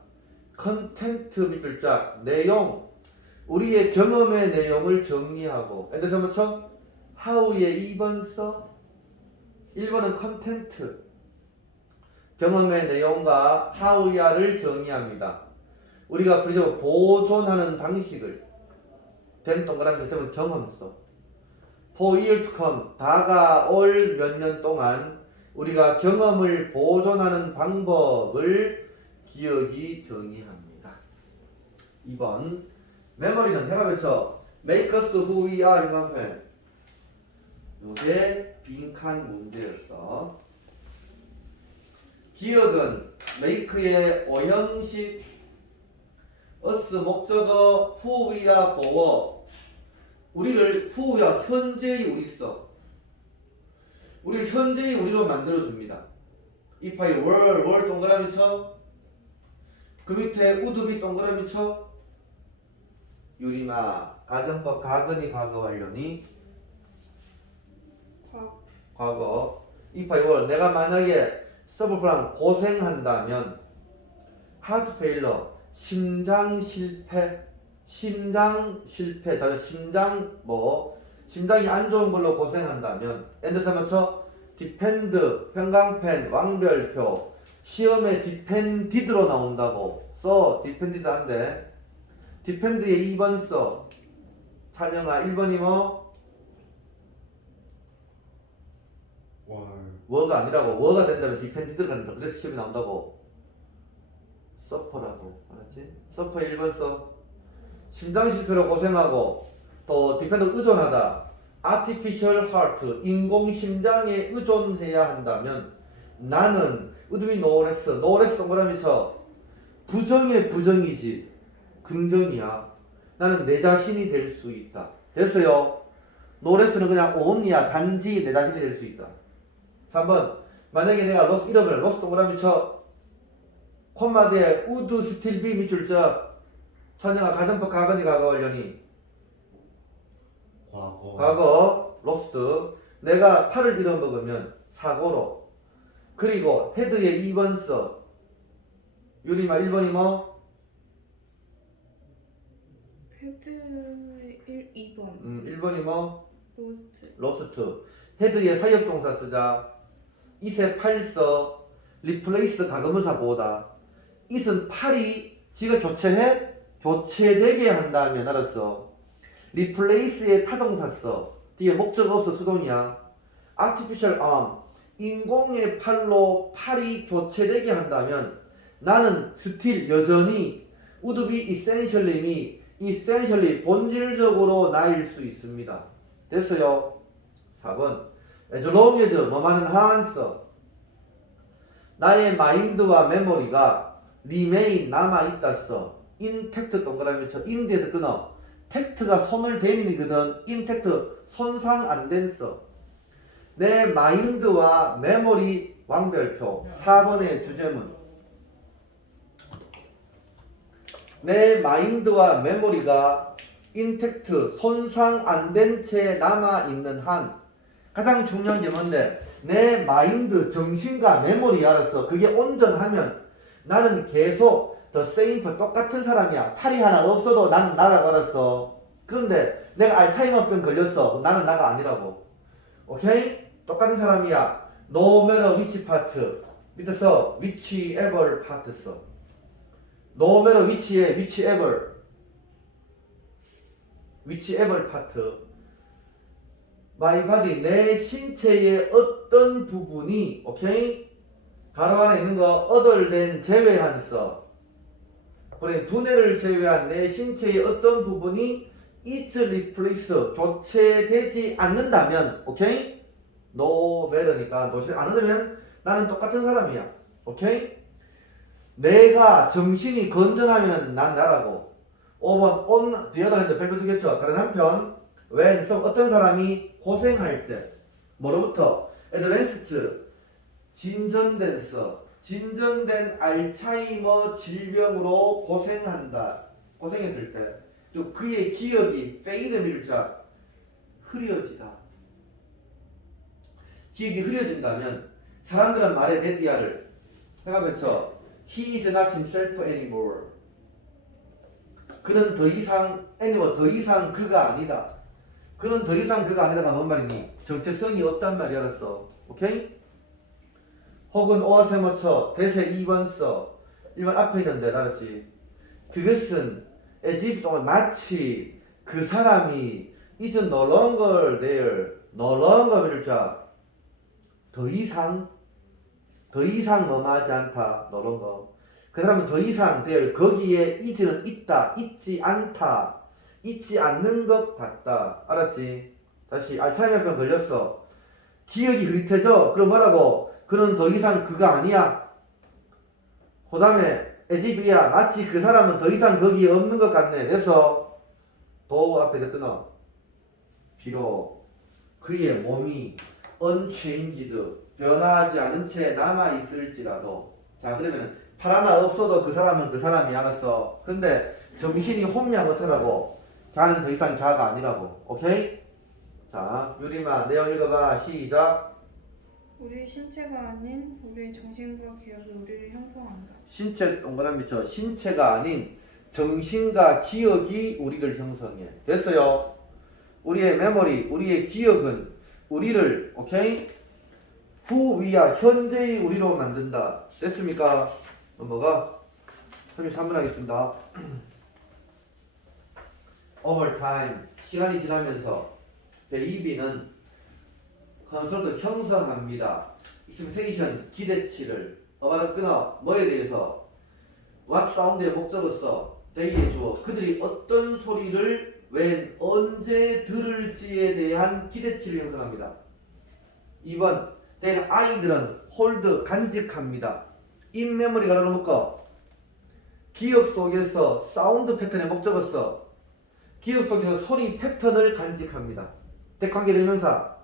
컨텐트 밑줄 짝 내용 우리의 경험의 내용을 정리하고 엔더 뭐죠? how의 2번서 1번은 컨텐트 경험의 내용과 how야를 정의합니다. 우리가 부리적으로 보존하는 방식을 된 동그라미 되면 경험서 for years to come 다가올 몇 년 동안 우리가 경험을 보존하는 방법을 기억이 정의합니다. 2번 메모리는 해가 펼쳐 make us who we are 형광펜 요게 빈칸 문제였어. 기억은 make의 오형식 us 목적어 who we are 보어 우리를 who we are 현재의 우리서 우리를 현재의 우리로 만들어줍니다. 이파이 월 동그라미 쳐 그 밑에 우드비 동그라미 쳐 유리마 가정법 가근이 과거 완료니 과거 이파이 월 내가 만약에 서브프랑 고생한다면 하트 페일러 심장 실패 자주 심장이 안 좋은 걸로 고생한다면 엔더 맞춰 디펜드 형광펜 왕별표 시험에 디펜디드로 나온다고 써 디펜디드한데 디펜드의 2번 써 찬영아 1번이 뭐? 워가 아니라고 워가 된다면 디펜디드가 된다 그래서 시험에 나온다고 서퍼라고 알았지? 서퍼 1번 써 심장 실패로 고생하고 또 디펜드 의존하다 artificial heart 인공 심장에 의존해야 한다면 나는 우드비 노레스 동그라미 쳐 부정의 부정이지 긍정이야. 나는 내 자신이 될 수 있다. 됐어요. 노레스는 그냥 only야 단지 내 자신이 될 수 있다. 3번 만약에 내가 로스 잃어버려 로스 동그라미 쳐 콤마 뒤에 would still be 밑줄 쳐 찬영아 가정법 가근이 과거 완료니 과거 로스트 내가 팔을 잃어먹으면 사고로 그리고 헤드의 2번 써 유리마 1번이 뭐? 헤드 2번 1번이 뭐? 로스트 헤드의 사역동사 쓰자 이세 팔 써 리플레이스 가금문사 보다 이은 팔이 지가 교체되게 한다면 알았어 리플레이스의 타동사 써 뒤에 목적 없어 수동이야 artificial arm 인공의 팔로 팔이 교체되게 한다면 나는 still 여전히 would be essentially 본질적으로 나일 수 있습니다. 됐어요? 4번 as long as 뭐만은 한 써 나의 마인드와 메모리가 remain 남아있다 써 intact 동그라미 쳐 in에서 끊어 텍트가 손을 대니거든 인텍트 손상 안 된 써 내 마인드와 메모리 왕별표 4번의 주제문 내 마인드와 메모리가 인텍트 손상 안 된 채 남아있는 한 가장 중요한 게 뭔데 내 마인드 정신과 메모리 알았어 그게 온전하면 나는 계속 더 세임프 똑같은 사람이야 팔이 하나 없어도 나는 나라고 알았어 그런데 내가 알츠하이머병 걸렸어 나는 나가 아니라고 오케이? 똑같은 사람이야 no matter which part 밑에서 whichever part 써 no matter whichever part my body 내 신체의 어떤 부분이 오케이 가로 안에 있는 거 other than 제외한서 그래 두뇌를 제외한 내 신체의 어떤 부분이 is replaced 교체되지 않는다면 오케이 no matter니까 교체 안 한다면 나는 똑같은 사람이야 오케이 내가 정신이 건전하면 난 나라고 5번 on the other hand 별표 두겠죠 다른 한편 when 어떤 사람이 고생할 때 뭐로부터 advanced 진전된 알츠하이머 질병으로 고생한다 고생했을 때 또 그의 기억이 fade 밀자 흐려지다 기억이 흐려진다면 사람들은 말해 데디아를 해가 맺혀 he is not himself anymore 그는 더 이상 그가 아니다 그는 더 이상 그가 아니다가 뭔 말이니? 정체성이 없단 말이 알았어. 오케이? 혹은 오아세 맞춰 대세 2번 써 1번 앞에 있는데 알았지? 그것은 as if 동안 마치 그 사람이 is no longer there no longer 밀자 더 이상 뭐하지 않다 no longer 그 사람은 더 이상 there 거기에 is는 있다 있지 않다 있지 않는 것 같다. 알았지? 다시 알츠하이머병 걸렸어. 기억이 흐릿해져. 그럼 뭐라고? 그는 더 이상 그가 아니야. 그 다음에 에지비야 마치 그 사람은 더 이상 거기에 없는 것 같네. 그래서 도 앞에 끊어. 비록 그의 몸이 unchanged 변화하지 않은 채 남아있을지라도 자 그러면 파라나 없어도 그 사람은 그 사람이 알았어. 근데 정신이 혼미한 어쩌라고? 걔는 더 이상 걔가 아니라고. 오케이? 자, 유리마 내용 읽어봐. 시작. 우리의 신체가 아닌 우리의 정신과 기억이 우리를 형성한다. 신체 동그라미 쳐. 신체가 아닌 정신과 기억이 우리를 형성해. 됐어요? 우리의 메모리, 우리의 기억은 우리를 오케이? 후위야 현재의 우리로 만든다. 됐습니까? 넘어가. 33분 하겠습니다. over time 시간이 지나면서 베이비는 컨설트 형성합니다. expectation 기대치를 어바다 끊어 뭐에 대해서 what sound의 목적어서 대기의 주어 그들이 어떤 소리를 when 언제 들을지에 대한 기대치를 형성합니다. 2번 then 아이들은 hold 간직합니다. in memory 가로로 묶어 기억 속에서 사운드 패턴의 목적어서 기억 속에서 소리 패턴을 간직합니다. 대관계대명사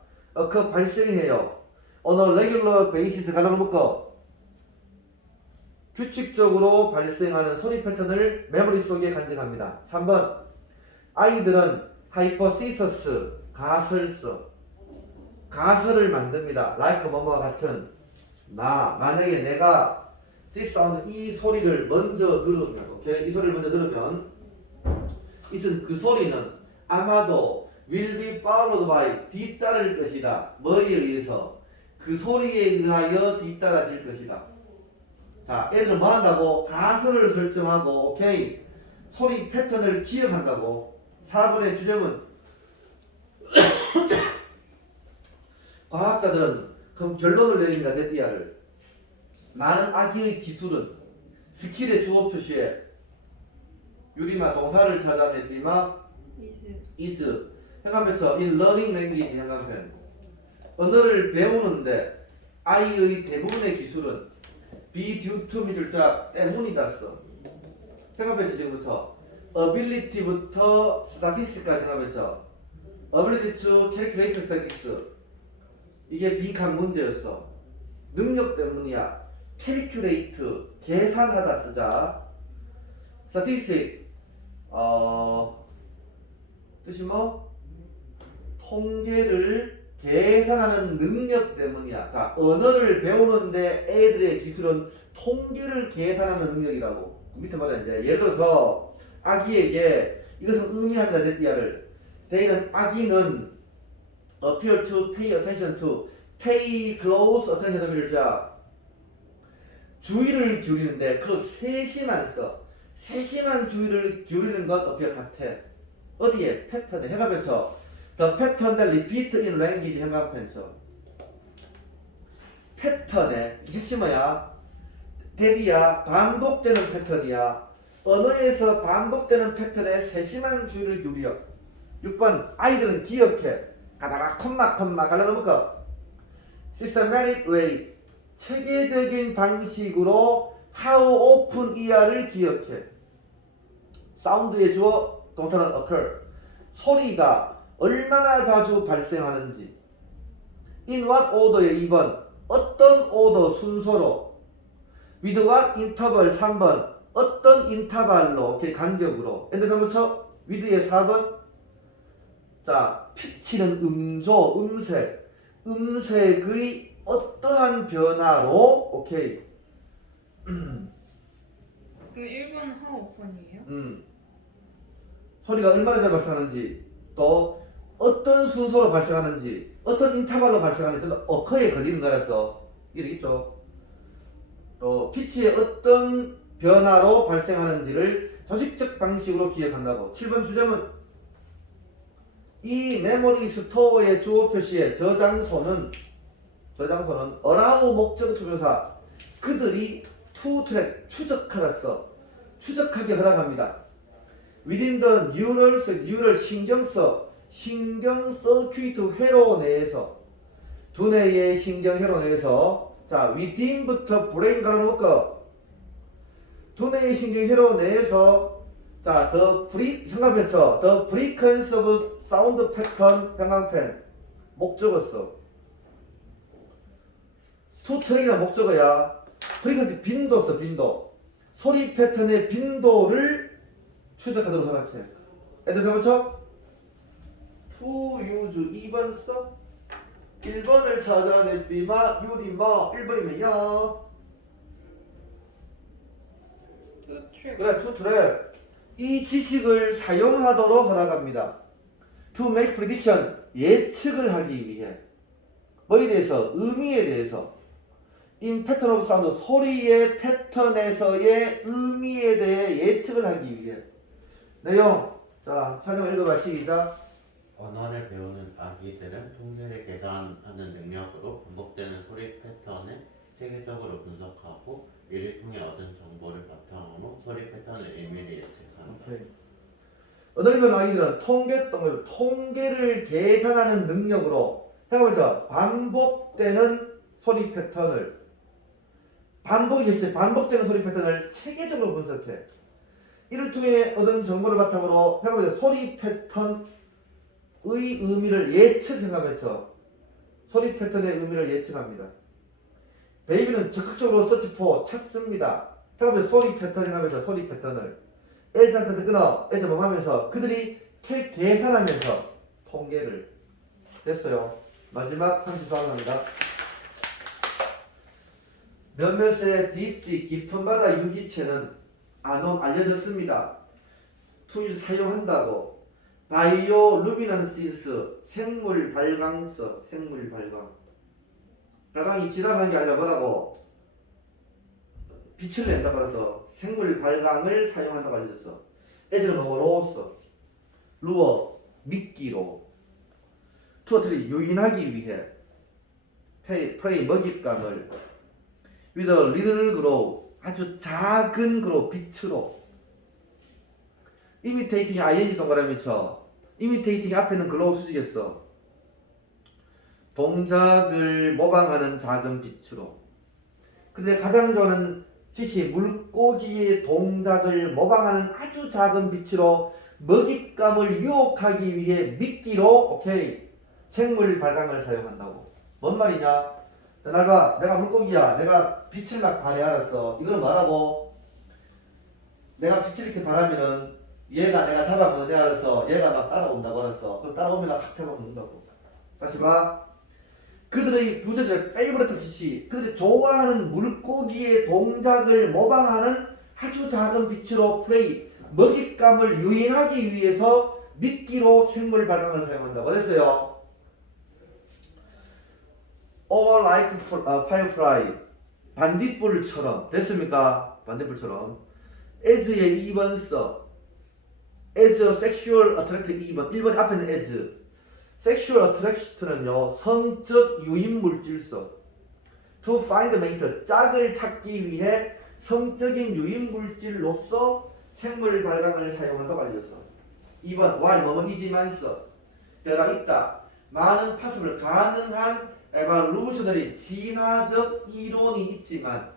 그 발생해요. on a regular basis 가로로 묶어 규칙적으로 발생하는 소리 패턴을 메모리 속에 간직합니다. 3번 아이들은 hypothesis 가설서 가설을 만듭니다. like 뭐뭐와 같은 만약에 내가 this sound 이 소리를 먼저 들으면 오케이? 이 소리를 먼저 들으면 이는 그 소리는 아마도 will be followed by 뒤따를 것이다. 뭐에 의해서? 그 소리에 의하여 뒤따라질 것이다. 자, 애들은 뭐 한다고? 가설을 설정하고 오케이? 소리 패턴을 기억한다고. 4번의 주제문 과학자들은 그럼 결론을 내립니다. 데디아를 많은 악의의 기술은 스킬의 주어 표시에 유리마 동사를 찾아내리마 is 해가면서 in learning language 해가면 언어를 배우는데 I의 대부분의 기술은 be due to 미줄자 때문이다 써. 해가면서 지금부터 ability부터 statistic까지 해가면서 ability to calculate statistics 이게 빈칸 문제였어. 능력 때문이야. calculate 계산하다 쓰자. statistic 뜻이 뭐? 통계를 계산하는 능력 때문이야. 자, 언어를 배우는데 애들의 기술은 통계를 계산하는 능력이라고. 밑에 말해 이제 예를 들어서 아기에게 이것은 의미합니다. 데디아를 데이는 아기는 appear to pay attention to pay close attention to 자 주의를 기울이는데 그걸 세심한 써. 세심한 주의를 기울이는 것 appear 같아. 어디에? 패턴에 해가면서 The pattern that repeat in language 형광펜처. 패턴의 핵심 뭐야? 대디야 반복되는 패턴이야. 언어에서 반복되는 패턴에 세심한 주의를 기울여. 6번 아이들은 기억해. 가다가 콤마 갈라놓을까? Systematic way 체계적인 방식으로 how often 이하를 기억해. 사운드의 주어 동사는 occur 소리가 얼마나 자주 발생하는지. In what order의 2번 어떤 오더 순서로. With what interval 3번 어떤 인터벌로 간격으로. 엔드 3부터 with의 4번 자 피치는 음조 음색 음색의 어떠한 변화로. 오케이. 그럼 1번 하오펀이에요? 소리가 얼마나 잘 발생하는지 또 어떤 순서로 발생하는지 어떤 인터벌로 발생하는지 어커에 걸리는 거라서 이러겠죠. 또 피치의 어떤 변화로 발생하는지를 조직적 방식으로 기억한다고. 7번 주점은 이 메모리 스토어의 주어 표시의 저장소는 allow 목적 투명사 그들이 to track 추적하다 추적하게 허락합니다. within the neural 신경 서큐이트 회로 내에서 두뇌의 신경 회로 내에서 자 within부터 브레인 갈아놓을까. 두뇌의 신경 회로 내에서 자 형광펜처 the frequency of sound pattern 형광펜 목적어서 투트랙이나 목적어야. frequency 빈도 소리 패턴의 빈도를 추적하도록 허락해. 애들 잡았죠? to use 2번 써 1번을 찾아내비마 유리마 1번이면요 그래 to track 이 지식을 사용하도록 허락합니다. to make prediction 예측을 하기 위해. 뭐에 대해서? 의미에 대해서. in pattern of sound 소리의 패턴에서의 의미에 대해 예측을 하기 위해. 내용 자 차정 읽어봐. 시작. 언어를 배우는 아기들은 통계를 계산하는 능력으로 반복되는 소리 패턴을 체계적으로 분석하고 이를 통해 얻은 정보를 바탕으로 소리 패턴을 일일이 예측한다. 오케이. 언어를 배우는 아기들은 통계를 계산하는 능력으로 해보자. 반복되는 소리 패턴을 반복되는 소리 패턴을 체계적으로 분석해. 이를 통해 얻은 정보를 바탕으로 해보자. 소리 패턴의 의미를 예측해가면서 소리 패턴의 의미를 예측합니다. 베이비는 적극적으로 서치포 찾습니다. 해보자. 소리 패턴이라면서 소리 패턴을 애들한테 끊어 애들 하면서 그들이 계산하면서 통계를. 됐어요. 마지막 34번입니다. 몇몇의 딥시 깊은 바다 유기체는 알려졌습니다. 투일 사용한다고. 바이오루미넌시스 생물 발광성 발광이 지나가는 게 아니라 뭐라고? 빛을 낸다고 해서 생물 발광을 사용한다고 알려졌어. 애들은 뭐로써 루어 미끼로 투어트리 유인하기 위해 프레이 먹잇감을 with a little grow 아주 작은 grow 빛으로. imitating ing 동그라미 쳐. imitating 앞에는 grow 수직했어. 동작을 모방하는 작은 빛으로. 근데 가장 좋아하는 피시 물고기의 동작을 모방하는 아주 작은 빛으로 먹잇감을 유혹하기 위해 미끼로 오케이 생물 발광을 사용한다고. 뭔 말이냐? 날 봐. 내가 물고기야. 내가 빛을 막 발해. 알았어. 이걸 말하고 내가 빛을 이렇게 발하면은 얘가 내가 잡아보는 데 알았어. 얘가 막 따라온다고 알았어. 그럼 따라오면 나 확 태워 먹는다고. 다시 봐. 그들의 부재절 페이버리트 피시 그들이 좋아하는 물고기의 동작을 모방하는 아주 작은 빛으로 프레이 먹잇감을 유인하기 위해서 미끼로 생물 발광을 사용한다고 했어요. Or like firefly 반딧불처럼. 됐습니까? 반딧불처럼. as의 2번 써. as sexual attract 2번 1번 앞에는 as Sexual attraction은요 성적 유인 물질성. To find mate 짝을 찾기 위해 성적인 유인 물질로서 생물 발광을 사용한다고 알려졌어. 2번 while 뭐뭐이지만서 때가 있다. 많은 파수를 가능한 evolutionary 진화적 이론이 있지만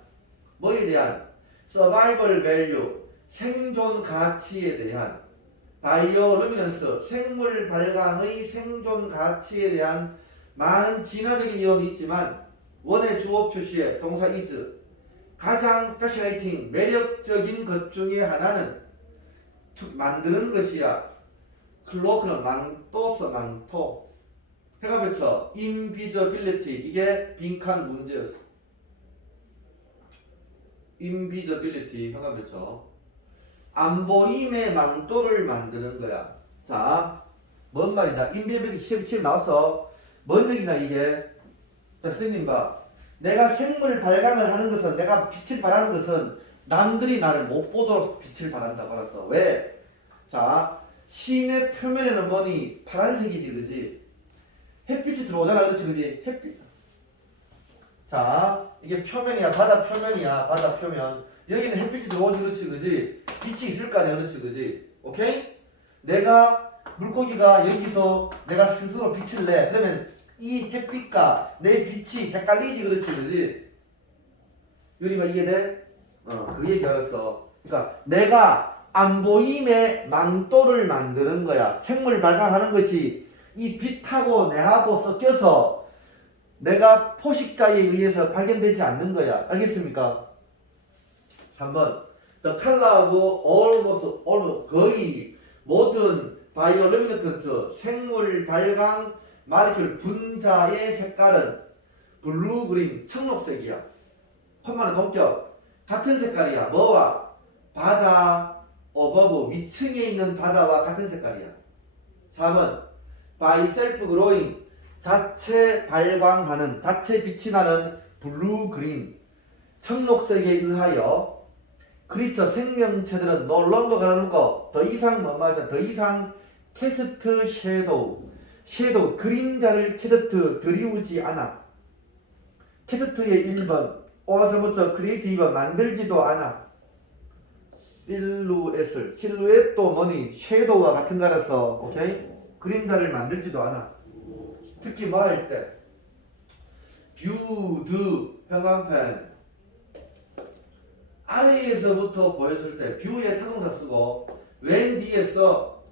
뭐에 대한 survival value 생존 가치에 대한 바이오루미넌스 생물 발광의 생존 가치에 대한 많은 진화적인 이론이 있지만 원의 주어 표시에 동사 is 가장 fascinating 매력적인 것 중에 하나는 만드는 것이야. 클로크는 망토서 망토 해가 붙여 invisibility 이게 빈칸 문제였어. invisibility 해가 붙여 안 보임의 망토를 만드는 거야. 자, 뭔 말이다. invisibility 시험 나와서 뭔 얘기냐 이게. 자, 선생님 봐. 내가 생물 발광을 하는 것은 내가 빛을 발하는 것은 남들이 나를 못 보도록 빛을 발한다고 알았어. 왜? 자, 심의 표면에는 뭐니? 파란색이지, 그지? 햇빛이 들어오잖아, 그렇지, 그지? 햇빛. 자, 이게 표면이야, 바다 표면이야, 바다 표면. 여기는 햇빛이 들어오지, 그렇지, 그지? 빛이 있을 거 아니야, 그렇지, 그지? 오케이? 내가 물고기가 여기서 내가 스스로 빛을 내. 그러면 이 햇빛과 내 빛이 헷갈리지, 그렇지, 그지? 유리가 이해돼? 그 얘기 알았어. 그러니까 내가 안 보임의 망토를 만드는 거야. 생물 발광하는 것이 이 빛하고 내하고 섞여서 내가 포식자에 의해서 발견되지 않는 거야. 알겠습니까? 3번 The color of almost 거의 모든 바이오루미넌트 생물 발광 마리큘 분자의 색깔은 블루 그린 청록색이야. 콤마는 동격 같은 색깔이야. 뭐와? 바다 어버브 위층에 있는 바다와 같은 색깔이야. 4번 by self growing 자체 발광하는 자체 빛이 나는 블루 그린 청록색에 의하여 크리처 생명체들은 no longer 가는 거 더 이상 뭐뭐하다 더 이상 캐스트 섀도우 그림자를 캐스트 들이우지 않아. 캐스트의 1번 오아서부터 크리에이티브 만들지도 않아. 실루엣도 뭐니? 섀도우와 같은 거라서 오케이? 그림자를 만들지도 않아. 특히 뭐 할 때? 뷰드 형광펜 아래에서부터 보였을 때 뷰에 타동사 쓰고 웬 뒤에서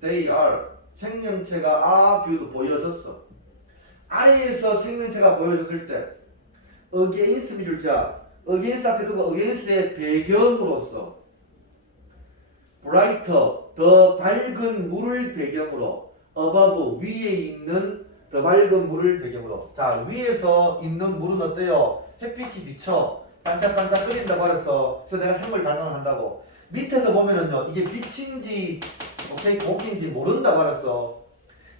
they are 생명체가 뷰도 보여졌어. 아래에서 생명체가 보여졌을 때 against 미줄자 against 앞에 그거 against의 배경으로서 brighter 더 밝은 물을 배경으로 above 위에 있는 더 밝은 물을 배경으로. 자, 위에서 있는 물은 어때요? 햇빛이 비쳐 반짝반짝 끓인다고 알았어. 그래서 내가 생물 발광을 한다고. 밑에서 보면은요 이게 빛인지 오케이 고기인지 모른다고 알았어.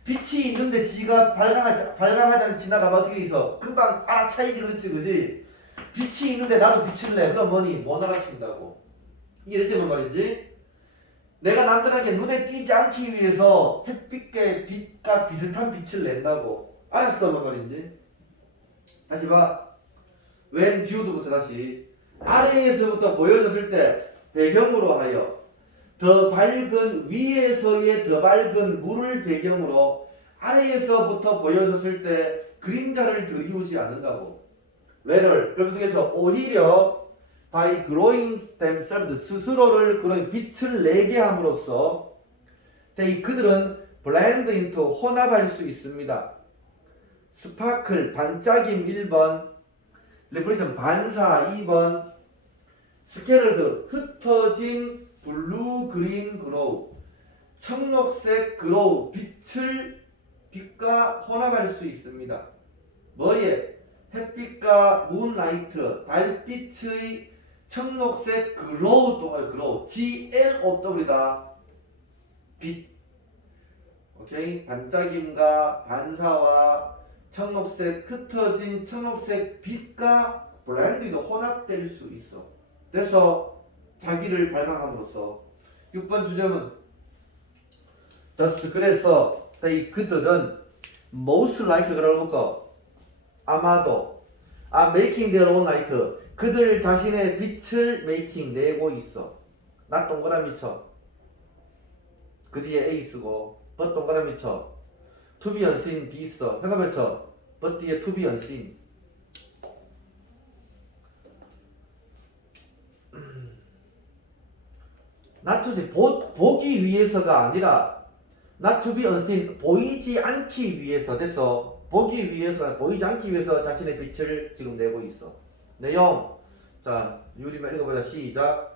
빛이 있는데 지가 발광하자는 지나가면 어떻게 있어? 금방 알아차이지, 그렇지, 그지? 빛이 있는데 나도 빛을 내. 그럼 뭐니? 못 알아챈다고. 이게 대체 뭔 말인지? 내가 남들에게 눈에 띄지 않기 위해서 햇빛과 빛과 비슷한 빛을 낸다고. 알았어, 뭔 말인지? 다시 봐. 웬 뷰드부터 다시. 아래에서부터 보여졌을 때 배경으로 하여 더 밝은 위에서의 더 밝은 물을 배경으로 아래에서부터 보여졌을 때 그림자를 들이우지 않는다고. 왜를? 여러분 중에서 오히려 by growing themselves 스스로를 그런 빛을 내게 함으로써 그들은 blend into 혼합할 수 있습니다. 스파클 반짝임 1번 레프레션 반사 2번 스케럴드 흩어진 블루 그린 그로우 청록색 그로우 빛과 혼합할 수 있습니다. 뭐에? 햇빛과 문라이트 달빛의 청록색 그로우 동안 그로우 GLOW다 빛. 오케이? 반짝임과 반사와 청록색 흩어진 청록색 빛과 블렌드도 혼합될 수 있어. 그래서 자기를 발광함으로써 6번 주점은 그래서 이 그들은 most like 그러는 거 아마도 making their own light 그들 자신의 빛을 making 내고 있어. 나 동그라미 쳐. 그 뒤에 A 쓰고 but 동그라미 쳐. to be unseen B 있어. 현관변 쳐. but 뒤에 to be unseen. not to see 보기 위해서가 아니라 not to be unseen 보이지 않기 위해서 됐어. 보기 위해서 보이지 않기 위해서 자신의 빛을 지금 내고 있어. 내용 자 유리만 읽어보자. 시작.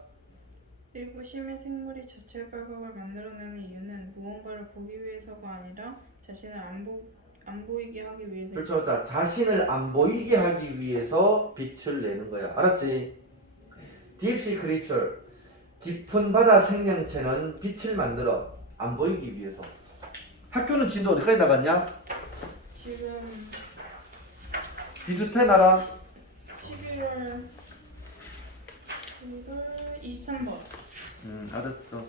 일부 심해 생물이 자체 발광을 만들어내는 이유는 무언가를 보기 위해서가 아니라 자신을 안 보이게 하기 위해서. 그렇죠. 자 자신을 안 보이게 하기 위해서 빛을 내는 거야. 알았지? Deep sea creature 깊은 바다 생명체는 빛을 만들어 안 보이기 위해서. 학교는 진도 어디까지 나갔냐? 지금 비슷해 나랑 11월 23번. 알았어.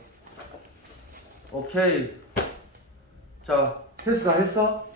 오케이. 자 테스트 다 했어?